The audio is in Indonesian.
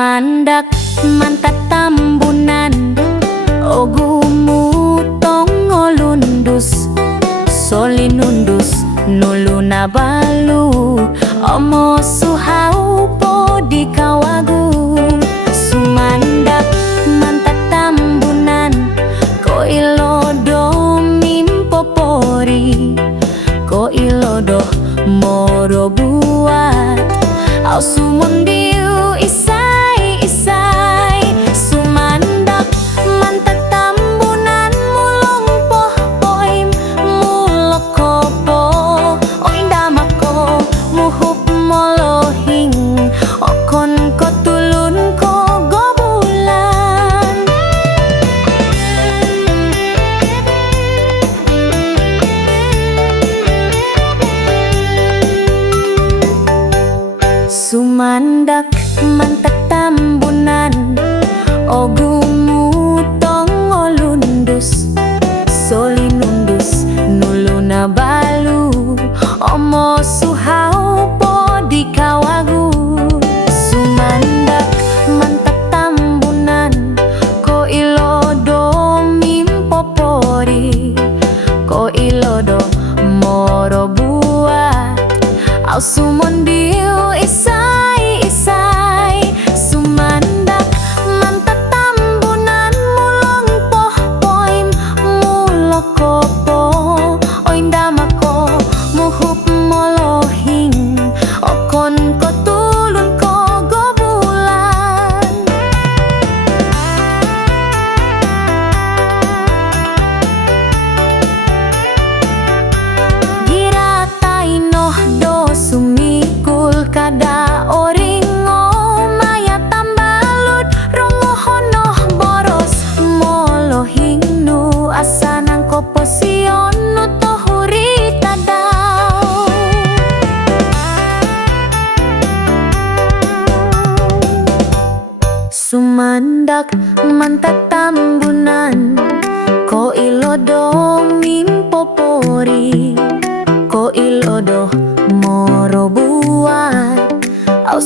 Sumandak mantat tambunan ogumu tongo lundus solinundus nulu nabalu omo suhau podi kawagu. Sumandak mantat tambunan ko ilodo mimpopori ko ilodo moro buat au sumundiu isai-isai. Sumandak mantak tambunan mulong poh poim mulokopo oindamako muhup molohing okon ko tulun ko gobulan. Sumandak mantak tambunan ogumu tongo lundus solinundus nulu nabalu omo suhau podi kawagu. Sumandak mantak tambunan ko ilodo mimpopori ko ilodo moro buat au sumondiu isai-isai. Sumandak mantak tambunan mulong poh poim mulokopo oindamako muhup molohing okon ko tulun ko gobulan. Giratai noh do sumikul kada oringo maya tambalut rongo honoh boros molohing nu asanang koposion nu tohuri tadau. Sumandak mantak tambunan ko ilodo mimpopori ko ilodo moro buat au